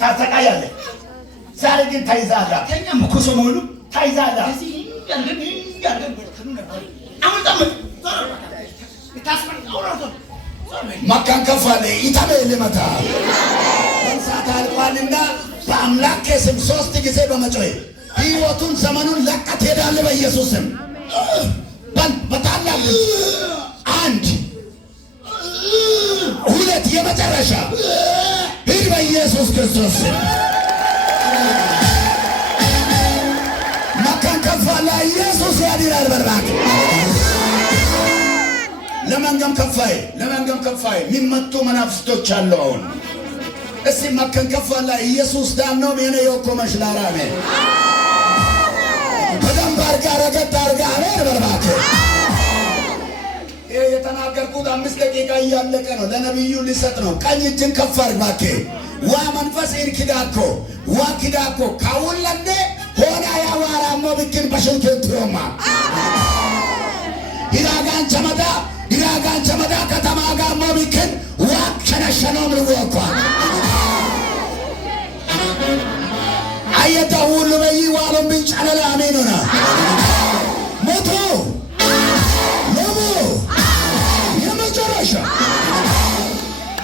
ታሰቃያለህ። ዛሬ ግን ተይዛለህ። ከኛም እኮ ሰሞኑ ተይዛለህ። እዚህ ያርገን ወርተኑ ነበር። አሁን ታመጥ መካን ከፋለ ኢታበ ለመታ እንሳት አልቋልና በአምላክ ስም 3 ጊዜ በመጮህ ሕይወቱን ዘመኑን ለቀት ሄዳለ በኢየሱስ ስም በታላቅ 1 2 የመጨረሻ ሂድ በኢየሱስ ክርስቶስ ስም መካን ከፋለ ኢየሱስ ያድናል በርባክ ለማንገም ከፋይ የሚመጡ መናፍስቶች አሉ። አሁን እስቲ መካን ከፋለ ኢየሱስ ዳኖ ሜነ የኮ መሽላራሜ በደንብ አድርጋ ረገጥ አድርጋ አሜን በርባክ ይሄ የተናገርኩት 5 ደቂቃ እያለቀ ነው። ለነብዩ ሊሰጥ ነው። ቀኝ እጅን ከፍ አድርግ ዋ መንፈስ ኢርኪዳኮ ዋ ኪዳኮ ካውለንደ ሆና ያዋራሞ ብክን በሽንክንትሮማ ኢራጋን ቸመዳ ከተማ ጋሞ ብክን ዋ ሸነሸኖ ምልወኳ አየታ ሁሉ በይ ዋሎም ብንጫለላ አሜኑና ሞቶ ሎሞ የመጨረሻ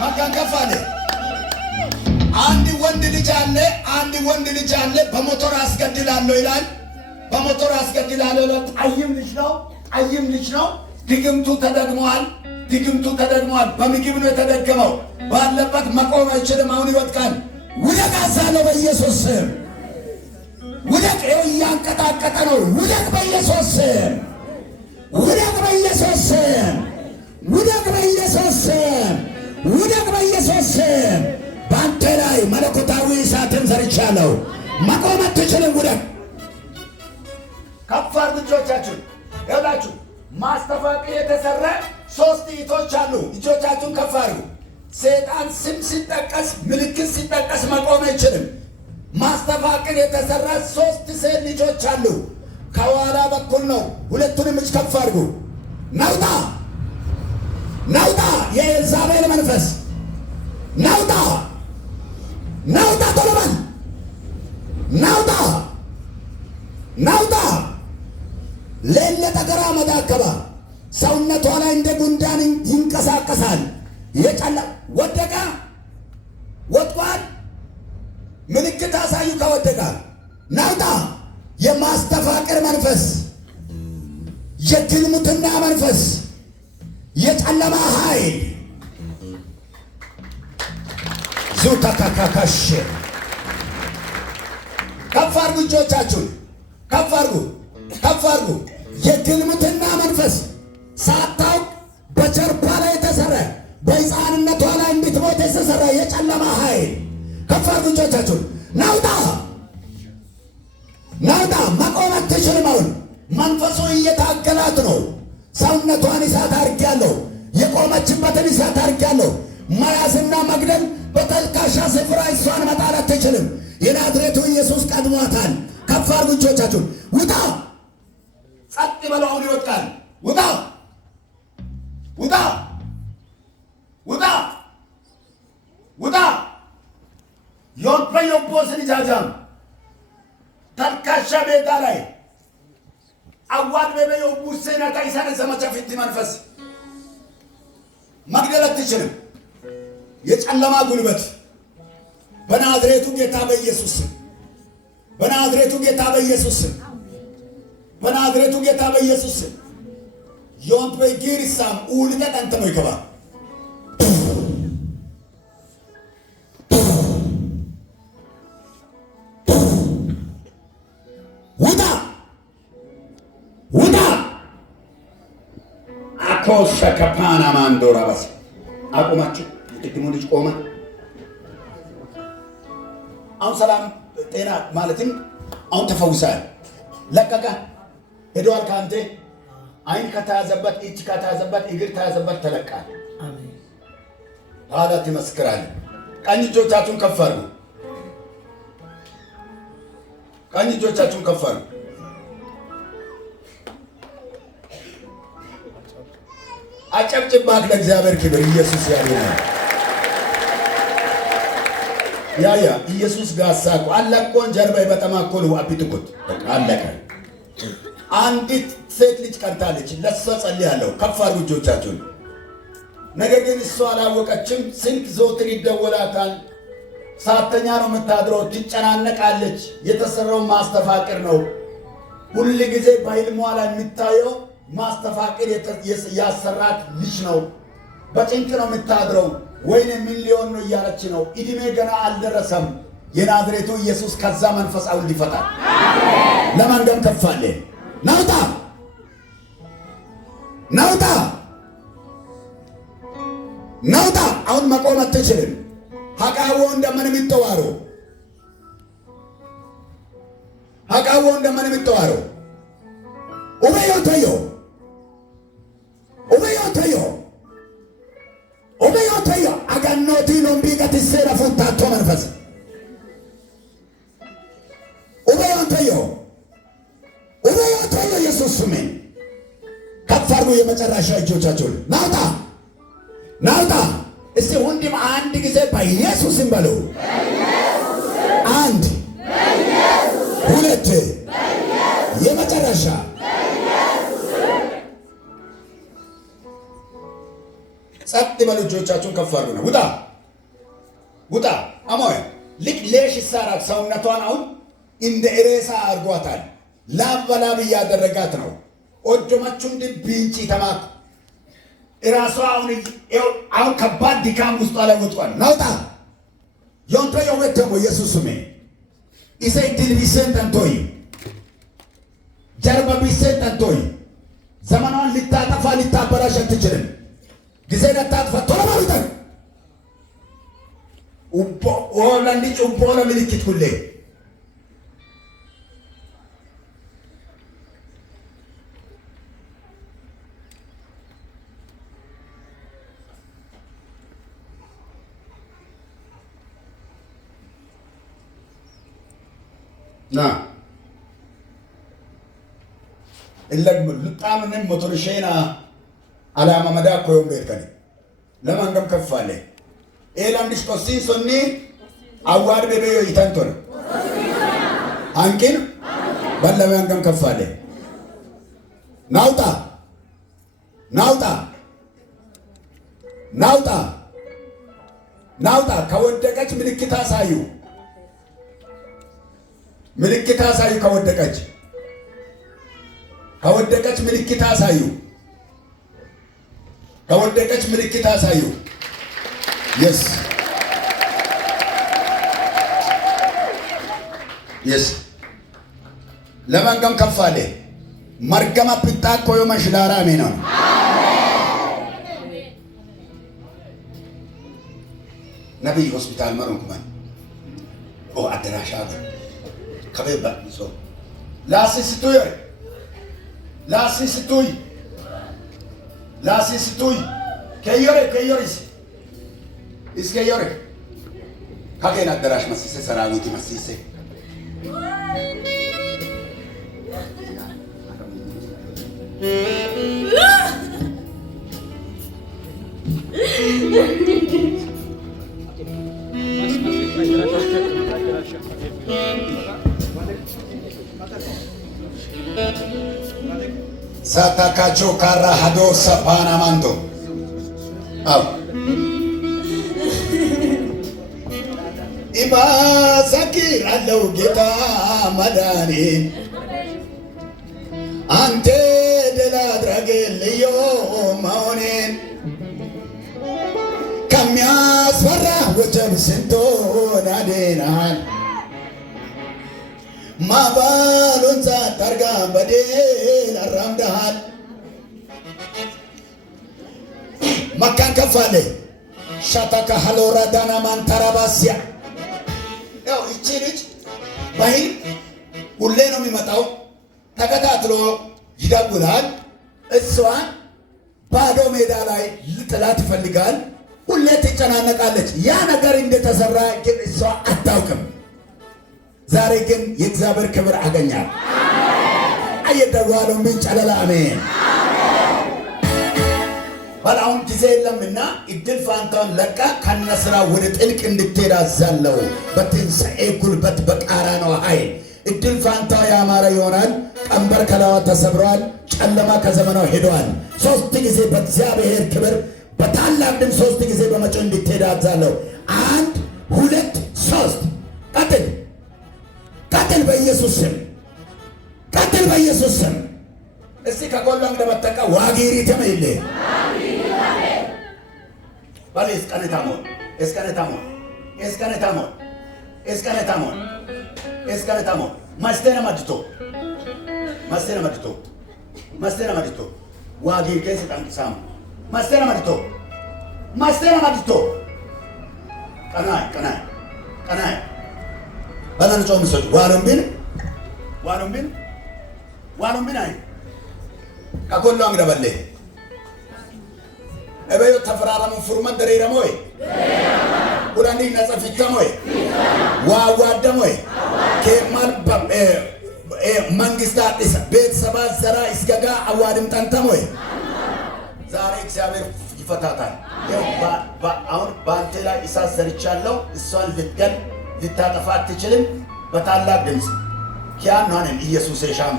መካን ከፋለ አንድ ወንድ ልጅ አለ በሞተር አስገድላለሁ ይላል። በሞተር አስገድላለሁ ጠይም ልጅ ነው። ድግምቱ ተደግመዋል። በምግብ ነው የተደገመው። ባለበት መቆም አይችልም። አሁን ይወድቃል። ውደቅ አዛለው በኢየሱስ ስም ውደቅ። ይኸው እያንቀጣቀጠ ነው። ውደቅ በኢየሱስ ስም ውደቅ በኢየሱስ ስም ውደቅ በኢየሱስ ስም ውደቅ በኢየሱስ ስም በአንተ ላይ መለኮታዊ እሳትን ዘርቻለሁ። መቆም አትችልም። ውደቅ። ከፍ አድርጉ እጆቻችሁን። ይኸውላችሁ ማስተፋቀር የተሰራ 3 እህቶች አሉ። እጆቻችሁን ከፍ አድርጉ። ሰይጣን ስም ሲጠቀስ ምልክት ሲጠቀስ መቆም አይችልም። ማስተፋቀር የተሰራ 3 ሴት ልጆች አሉ። ከኋላ በኩል ነው። ሁለቱንም እጅ ከፍ አድርጉ። ናውጣ የኤልዛቤል መንፈስ ናውጣ ቶሎ በል ናውጣ ሌለ ተገራ መዳከባ ሰውነቷ ላይ እንደ ጉንዳን ይንቀሳቀሳል። የጨላ ወጥቋል። ምልክት አሳዩ። ከወደቀ ናውጣ የማስተፋቀር መንፈስ፣ የግልሙትና መንፈስ፣ የጨለማ ኃይል ዙታካካካሽ ከፍ አድርጉ። እጆቻችሁን ከፍ አድርጉ። የግልሙትና መንፈስ ሳታውቅ በጀርባ ላይ የተሰራ በሕፃንነቷ ላይ እንድትሞት የተሰራ የጨለማ ኃይል ከፍ አድርጉ። እጆቻችሁን ናውጣ። መቆም አትችልም። አሁን መንፈሱ እየታገላት ነው። ሰውነቷን እሳት አድርጌያለሁ። የቆመችበትን እሳት አድርጌያለሁ። መያዝና መግደል በተልካሻ ስፍራ እሷን መጣል አትችልም። የናዝሬቱ ኢየሱስ ቀድሟታል። ከፍ አድርጉ እጆቻችሁን። ውጣ። ጸጥ በለው። አሁን ይወጣል። ውጣ። ዮፖስን ጃጃም ተልካሻ ቤታ ላይ አዋድ በበዮ ቡሴና ታይሳነ ዘመቻ ፊት መንፈስ መግደል አትችልም። የጨለማ ጉልበት በናዝሬቱ ጌታ በኢየሱስ ስም ዮንት በጊሪሳም ኡልተ አንተሞ ይገባ ውጣ አኮሻ ከፓና ማንዶራ ባስ አቆማችሁ። የቅድሙ ልጅ ቆመ። አሁን ሰላም ጤና ማለትም አሁን ተፈውሳል። ለቀቀ ሄዷል። ካንተ አይን ከተያዘበት፣ እጅ ከተያዘበት፣ እግር ከተያዘበት ተለቃል። አሜን። ታዲያ ትመስክራለህ። ቀኝ እጆቻችሁን ከፍ አድርጉ። አጨብጭባክ ለእግዚአብሔር ክብር። ኢየሱስ ያድናል። ያ ኢየሱስ ጋሳቁ አለቆን ጀርባይ በተማኮሉ አብትኩት አለቀ። አንዲት ሴት ልጅ ቀርታለች። ለሷ ጸልያለሁ። ከፍ አድርጉ እጆቻችሁን። ነገር ግን እሷ አላወቀችም። ስልክ ዘወትር ይደወላታል። ሳተኛ ነው የምታድረው። ትጨናነቃለች። የተሰራው ማስተፋቅር ነው። ሁል ጊዜ በህልሟ ላይ የምታየው ማስተፋቅር ያሰራት ልጅ ነው። በጭንቅ ነው የምታድረው። ወይኔ ምን ሊሆን ነው እያለች ነው። እድሜ ገና አልደረሰም። የናዝሬቱ ኢየሱስ ከዛ መንፈስ አሁን ሊፈታል። ለማንገም ከፋለ ናውጣ ናውጣ ናውጣ። አሁን መቆም አትችልም። ሀቃዎ እንደምን የሚተዋሩ ሀቃዎ እንደምን የሚተዋሩ ኡበዮ ተዮ ኡበዮ ተዮ ኡበዮ ተዮ አጋኖቲ ሎምቢ ገትሴራ ፉታቶ መንፈስ ኡበዮ ተዮ ኡበዮ ተዮ ኢየሱስ ስም ከፍ አድርጉ። የመጨረሻ እጆቻችሁን ናውጣ ናውጣ። እስቲ ሁንዲም አንድ ጊዜ በኢየሱስም በሉ። አንድ ሁለት የመጨረሻ ጸጥ በሉ። እጆቻችሁን ከፍ አድርጉ። ውጣ ውጣ። አሞይ ልክ ሌሽ ይሳራል። ሰውነቷን አሁን እንደ ሬሳ አድርጓታል። ላብ በላብ እያደረጋት ነው። ኦጆማቹን ቢንጪ ተማክ እራሷ አሁን ከባድ ድካም ውስጧ ላይ ወጥቷል። ናውጣ ዮንቶ የወተሞ ኢየሱስ ስሜ ኢሰይ ድል ቢሰን ተንቶይ ጀርባ ቢሰን ተንቶይ ዘመኗን ልታጠፋ ልታበላሽ አትችልም። ጊዜ ነታጥፋ ቶሎ ባሉታል ኦላንዲ ጩቦ ለምልክት ሁሌ ና እለግም ልጣምንም ሞቶርሼና አላማ መዳ ኮይም ቤርከኒ ለማንገም ከፋለ ኤላንዲስ ኮሲን ሶኒ አዋድ በበዮ ይተንቶነ አንኪን በለማንገም ከፋለ ናውጣ ናውጣ ናውጣ ናውጣ። ከወደቀች ምልክት አሳዩ። ምልክት አሳዩ። ከወደቀች ምልክት አሳዩ። ከወደቀች ምልክት አሳዩ። የስ የስ ለማንገም ከፋለ መርገማ ፒጣቆ የመሽላራ አሜን ነው። ነብይ ሆስፒታል መሮንኩማን አደራሻ ከበባ ሶ ላሲስቱይ ከዮሬስ እስከ ዮሬ ካገና አደራሽ መስሰ ሰራዊት መስሰ ሳታካቾ ካራ ሀዶ ሰፓና ማንቶ አው ኢባ ዘኪር አለው ጌታ መዳኔን አንተ ድል አድርግልኝ መሆኔን ከሚያስፈራ ወጀብ ስንቶን አድነሃል። ማባሉን ሳታርጋ በድል አራምደሃል። መካን ከፋለ ሻታካ ሀሎራ ዳና ማንተራባሲያ ያው ይቺ ልጅ በህልም ሁሌ ነው የሚመጣው። ተከታትሎ ይደውላል። እሷን ባዶ ሜዳ ላይ ልጥላት ይፈልጋል። ሁሌ ትጨናነቃለች። ያ ነገር እንደተሰራ ግን እሷ አታውቅም። ዛሬ ግን የእግዚአብሔር ክብር አገኛል። አየደዋለው ምን ጨለላ አሜን። በላውን ጊዜ የለምና እድል ፋንታውን ለቃ ከነስራ ወደ ጥልቅ እንድትሄድ አዛለው። በትንሣኤ ጉልበት በቃራንዮ ኃይል እድል ፋንታ ያማረ ይሆናል። ቀንበር ከላዋ ተሰብሯል። ጨለማ ከዘመኗ ሄዷል። 3 ጊዜ በእግዚአብሔር ክብር በታላቅ ድምፅ 3 ጊዜ በመጮህ እንድትሄድ አዛለሁ። 1 2 3 ቀጥል ቀጥል፣ በኢየሱስ ስም ቀጥል፣ በኢየሱስ ስም። እስቲ ከጎሏ እንደመጠቃ ዋጊሪ ተመይለ ባለ እስከነታሞን እስከነታሞን እስከነታሞን እስከነታሞን እስከነታሞን ማስተና ማድቶ ማስተና ማድቶ ማስተና ማድቶ ዋጊሪ ከሰ ታንሳም ማስተና ማድቶ ማስተና ማድቶ ቀናይ ቀናይ ቀናይ ባላን ጾም ሰጥ ዋሎምቢን ዋሎምቢን ዋሎምቢን አይ ከጎሏ እንግደበለ እበዮ ተፈራራሙ ፉርመን ደሬረሞይ ቁራኒ ነጸፍተሞይ ዋዋደሞይ ከማል መንግስት አዲስ ቤተሰባ ዘራ እስከጋ አዋድም ጠንተሞይ ዛሬ እግዚአብሔር ይፈታታል። አሁን በአንተ ላይ እሳት ዘርቻለሁ። እሷን ልትገል ልታጠፋ አትችልም። በታላቅ ድምፅ ኪያኗንን ኢየሱስ ሻም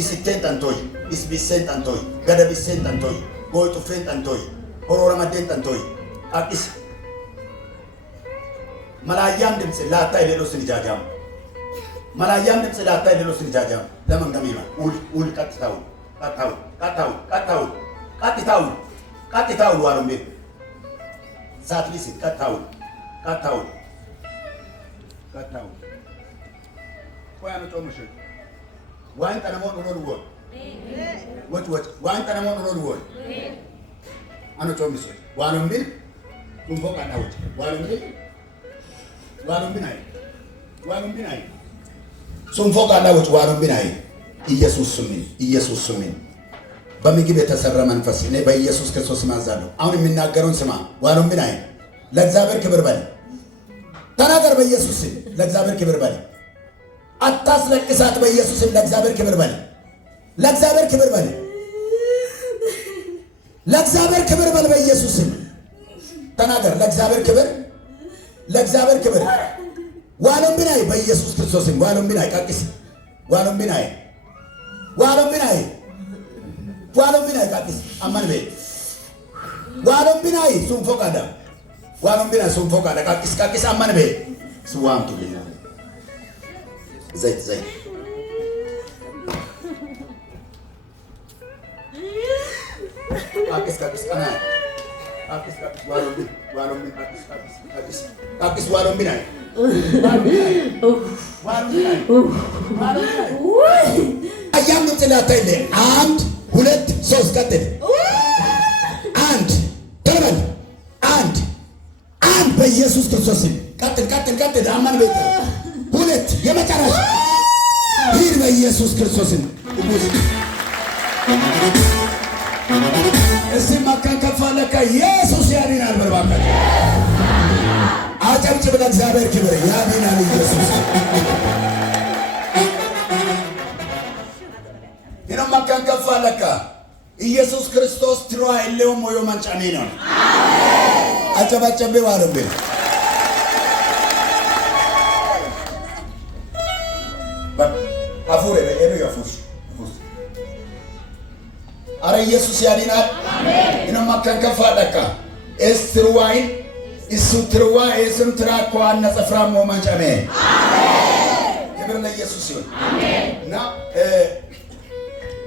ኢስቴን ጠንቶይ ኢስቢሴን ጠንቶይ ገደቢሴን ጠንቶይ ጎይጡፌን ጠንቶይ ሆሮረመዴን ጠንቶይ አዲስ መላያም ድምፅ ላታይ ሌሎስን ይጃጃም መላያም ድምፅ ላታይ ሌሎስን ይጃጃም ለመንገሚማ ውል ቀጥታው ቀጥታው ቀጥታው ቀጥታው ቀጥታው ቀጥታው ዋሉም ቤት ሳትሊስ ቀጥታው ቀጥታው ቀጥታው ቆያኑ ጾምሽ ዋን ጠነሞን ኡሎል ወል ወጭ ዋን ጠነሞን ኡሎል ወል አኑ ጾምሽ ዋሉም ቤት ቁንፎ ቀጣውጭ ዋሉም ቤት ዋሉም ቢናይ ዋሉም ቢናይ ሱንፎ ቀጣውጭ ዋሉም ቢናይ ኢየሱስ ስም በምግብ የተሰራ መንፈስ እኔ በኢየሱስ ክርስቶስ ማዛለሁ። አሁን የሚናገረውን ስማ። ዋሉም ቢናይ ለእግዚአብሔር ክብር በል ተናገር። በኢየሱስ ስም ለእግዚአብሔር ክብር በል። አታስለቅሳት። በኢየሱስ ስም ለእግዚአብሔር ክብር በል። ለእግዚአብሔር ክብር በል። ለእግዚአብሔር ክብር በል። በኢየሱስ ስም ተናገር። ለእግዚአብሔር ክብር ለእግዚአብሔር ክብር። ዋሉም ቢናይ በኢየሱስ ክርስቶስ ስም ዋሉም ቢናይ ቀቅስ። ዋሉም ቢናይ ዋሉም ቢናይ ዋሉም ቢናይ ቀቅስ። አማን ቤት ዋሉም ቢናይ ሱንፎ ቀዳ ዋሉም ቢናይ ሱንፎ ቀዳ ቀቅስ ቀቅስ። አማን ቤት ስዋምቱ ቢና ዘይት ዘይት ቀቅስ ቀቅስ ቀና ቀቅስ ቀቅስ ዋሉም ቢናይ ቀቅስ ቀቅስ ቀቅስ ቀቅስ ዋሉም ቢናይ ዋሉም ቢናይ አያም ጥላታይለ 1 2 3 ቀጥል። 1 ተበል 1 በኢየሱስ ክርስቶስ ቀጥል ቀጥል ቀጥል። አማን ቤት 2 የመጨረሻ ሂድ በኢየሱስ ክርስቶስ እስቲ ማካን ከፋለካ ኢየሱስ ያድናል። በርባካ አጨብጭብ። ለእግዚአብሔር ክብር ያድናል ኢየሱስ። ይሄን ማካን ከፋለካ ኢየሱስ ክርስቶስ ትሮ አይለውም ወይ ማንጫኔ ነው። አጨባጨቤ ዋረበ አፉሬ በእኑ ያፉስ አረ ኢየሱስ ያድናል። አሜን። ይሄን ማካን ከፋለካ ኤስትሩዋይን እሱ ትርዋ እሱን ትራኮ አነጸፍራሞ ማንጫኔ አሜን። ክብር ለኢየሱስ ይሁን። አሜን። እና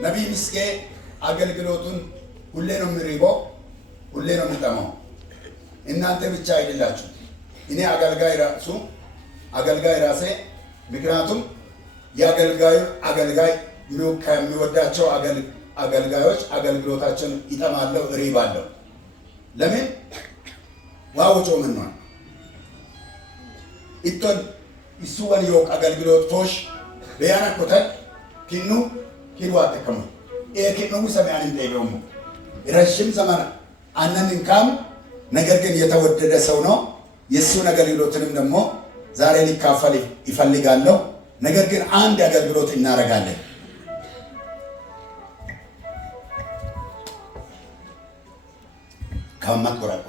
ነቢይ ምስጌ አገልግሎቱን ሁሌ ነው የሚሪበው፣ ሁሌ ነው የሚጠማው። እናንተ ብቻ አይደላችሁ። እኔ አገልጋይ ራሴ ምክንያቱም የአገልጋዩ አገልጋይ ከሚወዳቸው አገልጋዮች አገልግሎታቸውን ይጠማለሁ፣ እሪባለሁ። ለምን ዋውጮ ምን ነው ኢቶን ይሱወን ዮቅ አገልግሎት ቶሽ በያና ኮተን ኪኑ ኪዋት ከሙ ኤኪኑ ሰማያን እንደይበሙ ረጅም ዘመን አነንን ካም ነገር ግን የተወደደ ሰው ነው። የሱን አገልግሎትንም ደግሞ ዛሬ ሊካፈል ይፈልጋለሁ። ነገር ግን አንድ አገልግሎት እናደርጋለን። ከመቆራቆ